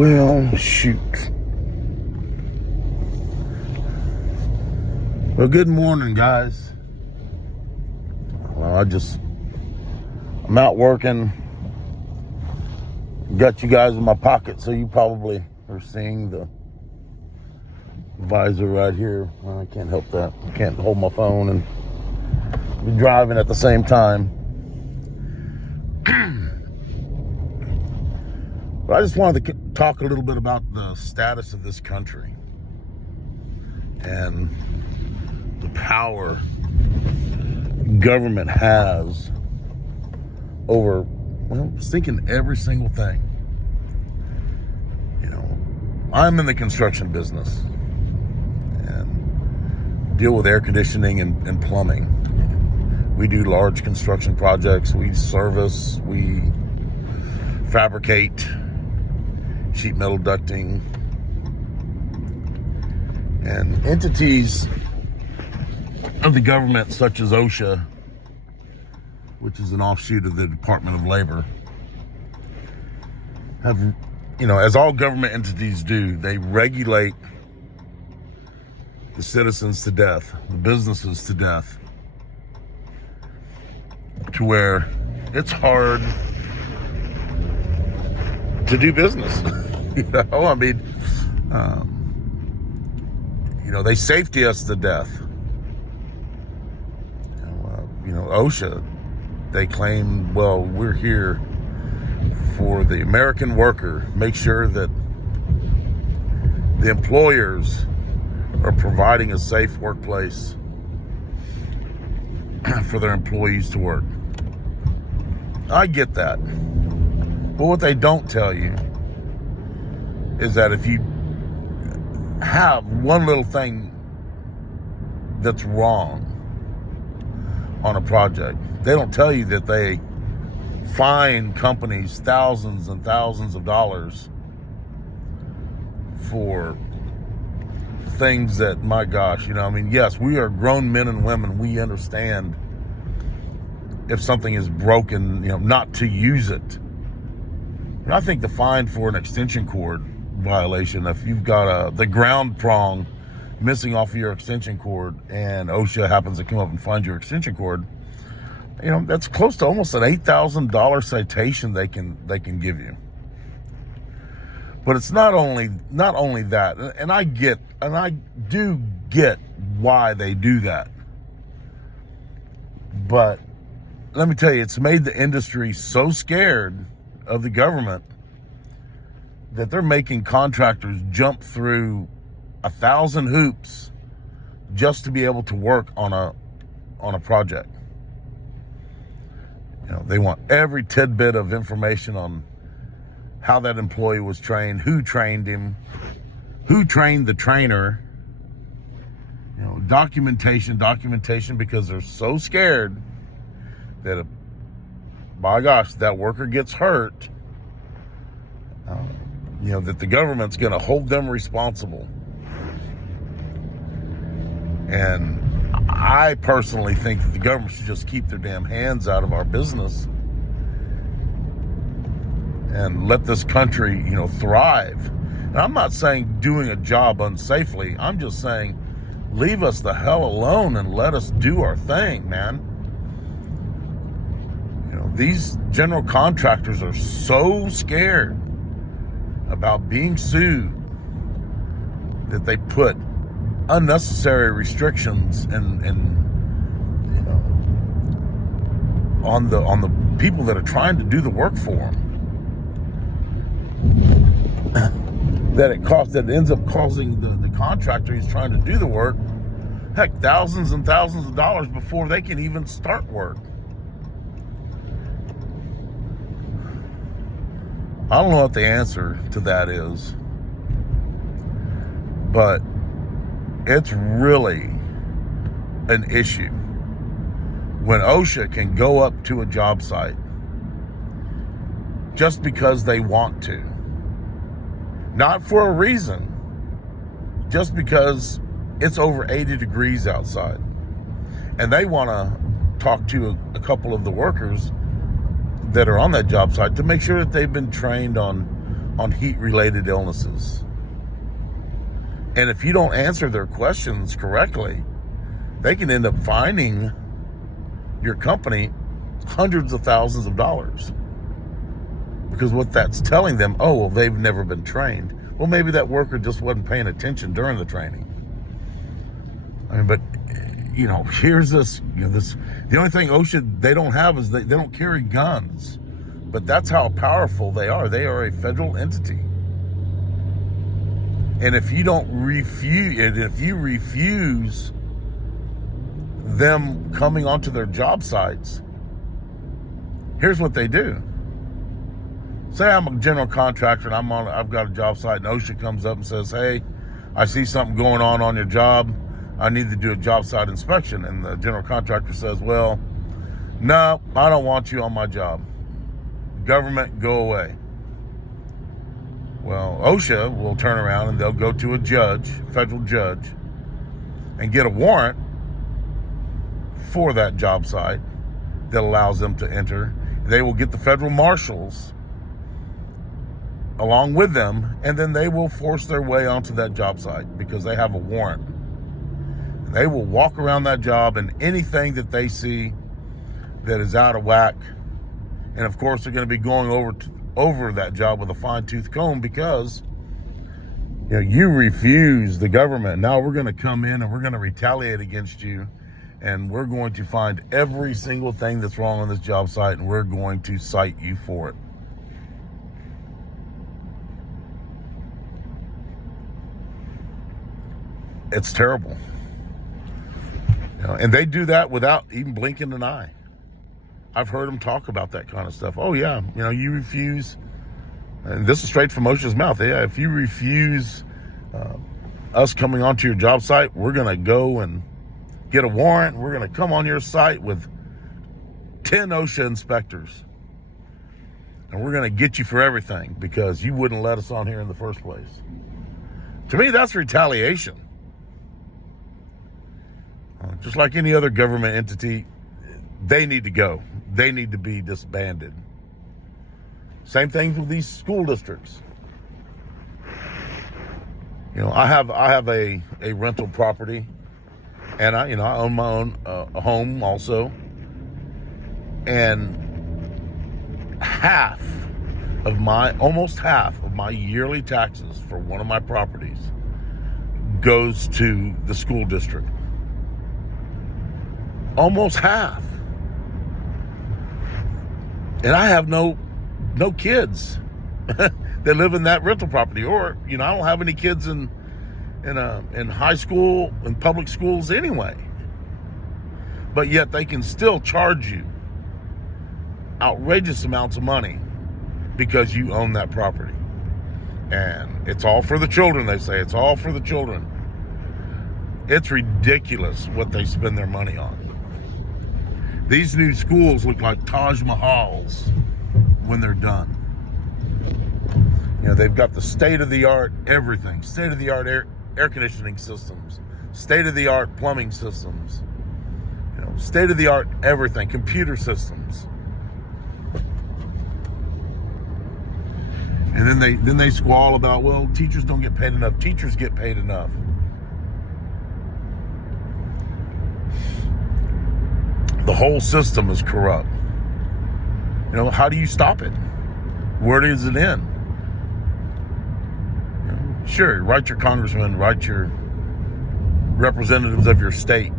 Well, shoot. Well, good morning, guys. Well, I'm out working. Got you guys in my pocket, so you probably are seeing the visor right here. Well, I can't help that. I can't hold my phone and be driving at the same time. But I just wanted to talk a little bit about the status of this country and the power government has over, well, thinking every single thing. You know, I'm in the construction business and deal with air conditioning and plumbing. We do large construction projects. We service, we fabricate sheet metal ducting, and entities of the government such as OSHA, which is an offshoot of the Department of Labor, have, you know, as all government entities do, they regulate the citizens to death, the businesses to death, to where it's hard to do business. You know, I mean, you know, they safety us to death. You know, OSHA, they claim, well, we're here for the American worker, make sure that the employers are providing a safe workplace for their employees to work. I get that. But what they don't tell you is that if you have one little thing that's wrong on a project, they don't tell you that they fine companies thousands and thousands of dollars for things that, my gosh, you know, I mean, yes, we are grown men and women. We understand if something is broken, you know, not to use it. And I think the fine for an extension cord violation, if you've got the ground prong missing off of your extension cord and OSHA happens to come up and find your extension cord, you know, that's close to almost an $8,000 citation they can give you. But it's not only that, and I do get why they do that. But let me tell you, it's made the industry so scared of the government that they're making contractors jump through 1,000 hoops just to be able to work on a project. You know, they want every tidbit of information on how that employee was trained, who trained him, who trained the trainer. You know, documentation, because they're so scared that if, by gosh, that worker gets hurt, you know, that the government's going to hold them responsible. And I personally think that the government should just keep their damn hands out of our business and let this country, you know, thrive. And I'm not saying doing a job unsafely. I'm just saying leave us the hell alone and let us do our thing, man. You know, these general contractors are so scared about being sued that they put unnecessary restrictions and you know, on the people that are trying to do the work for them, that it ends up causing the contractor who's trying to do the work, heck, thousands and thousands of dollars before they can even start work. I don't know what the answer to that is, but it's really an issue when OSHA can go up to a job site just because they want to. Not for a reason, just because it's over 80 degrees outside. And they want to talk to a couple of the workers that are on that job site to make sure that they've been trained on on heat-related illnesses. And if you don't answer their questions correctly, they can end up fining your company hundreds of thousands of dollars. Because what that's telling them, oh, well, they've never been trained. Well, maybe that worker just wasn't paying attention during the training. I mean, but, here's this, the only thing OSHA, they don't have is they don't carry guns. But that's how powerful they are. They are a federal entity. And if you refuse them coming onto their job sites, here's what they do. Say I'm a general contractor and I've got a job site, and OSHA comes up and says, hey, I see something going on your job. I need to do a job site inspection. And the general contractor says, well, no, I don't want you on my job. Government, go away. Well, OSHA will turn around and they'll go to a judge, federal judge, and get a warrant for that job site that allows them to enter. They will get the federal marshals along with them, and then they will force their way onto that job site because they have a warrant. They will walk around that job, and anything that they see that is out of whack, and of course they're going to be going over that job with a fine-tooth comb because you refuse the government. Now we're going to come in and we're going to retaliate against you, and we're going to find every single thing that's wrong on this job site, and we're going to cite you for it. It's terrible. And they do that without even blinking an eye. I've heard them talk about that kind of stuff. Oh, yeah, you refuse, and this is straight from OSHA's mouth. Yeah, if you refuse us coming onto your job site, we're going to go and get a warrant. We're going to come on your site with 10 OSHA inspectors, and we're going to get you for everything because you wouldn't let us on here in the first place. To me, that's retaliation. Just like any other government entity, they need to go. They need to be disbanded. Same thing with these school districts. I have a rental property, and I own my own home also. And almost half of my yearly taxes for one of my properties goes to the school district. Almost half. And I have no kids that live in that rental property, or I don't have any kids in high school and public schools anyway. But yet they can still charge you outrageous amounts of money because you own that property. And it's all for the children, they say. It's all for the children. It's ridiculous what they spend their money on. These new schools look like Taj Mahals when they're done. They've got the state-of-the-art everything, state-of-the-art air conditioning systems, state-of-the-art plumbing systems, state-of-the-art everything, computer systems. And then they squall about, well, teachers don't get paid enough. Teachers get paid enough. The whole system is corrupt. How do you stop it? Where does it end? Sure, write your congressman, write your representatives of your state.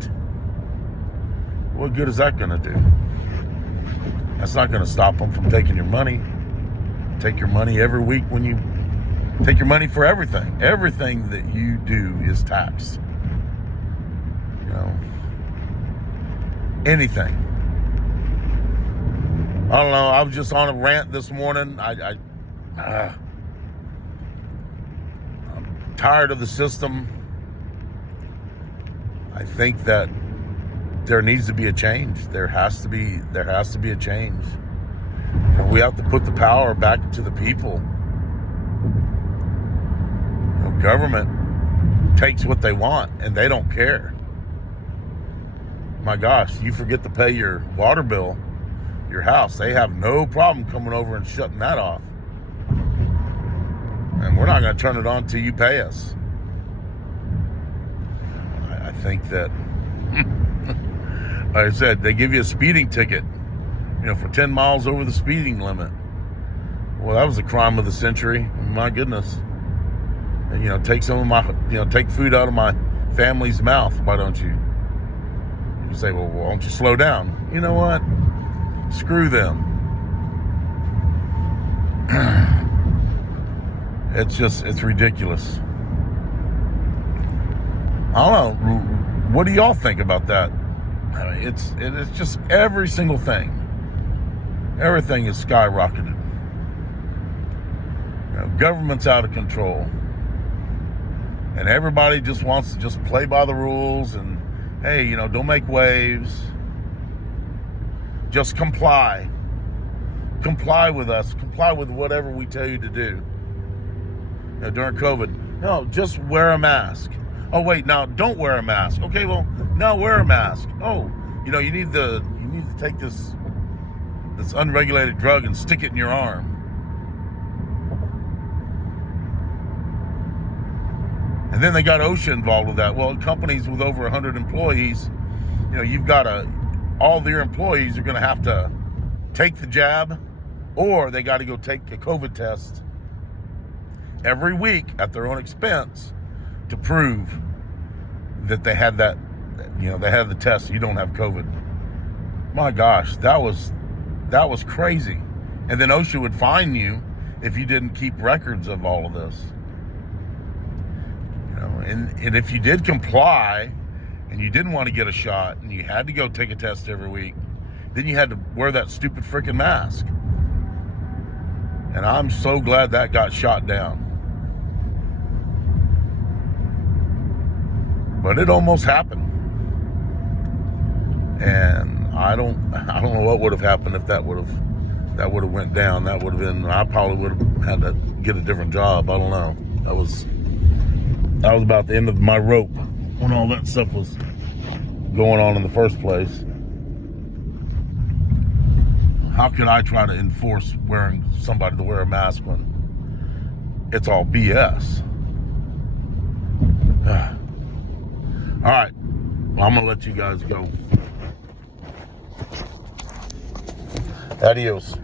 What good is that going to do? That's not going to stop them from taking your money. Take your money every week when you take your money for everything. Everything that you do is taxed. Anything. I don't know. I was just on a rant this morning. I'm tired of the system. I think that there needs to be a change. There has to be a change. We have to put the power back to the people. Government takes what they want and they don't care. My gosh, you forget to pay your water bill, your house, they have no problem coming over and shutting that off. And we're not going to turn it on till you pay us. I think that, like I said, they give you a speeding ticket, for 10 miles over the speeding limit. Well, that was the crime of the century. My goodness. And, take some of my, take food out of my family's mouth. Why don't you? You say, well, why don't you slow down? You know what? Screw them. It's ridiculous. I don't know. What do y'all think about that? I mean, it's just every single thing. Everything is skyrocketed. Government's out of control. And everybody just wants to just play by the rules and, hey, don't make waves. Just comply. Comply with us. Comply with whatever we tell you to do. During COVID, no, just wear a mask. Oh wait, now don't wear a mask. Okay, well, now wear a mask. Oh, you need to take this unregulated drug and stick it in your arm. And then they got OSHA involved with that. Well, companies with over 100 employees, you've got all their employees are going to have to take the jab, or they got to go take a COVID test every week at their own expense to prove that they had that, they had the test. You don't have COVID. My gosh, that was crazy. And then OSHA would fine you if you didn't keep records of all of this. And if you did comply and you didn't want to get a shot and you had to go take a test every week, then you had to wear that stupid freaking mask. And I'm so glad that got shot down. But it almost happened. And I don't know what would have happened if that would have went down. That would have been, I probably would have had to get a different job. I don't know. That was about the end of my rope when all that stuff was going on in the first place. How could I try to enforce somebody to wear a mask when it's all BS? All right, well, I'm gonna let you guys go. Adios.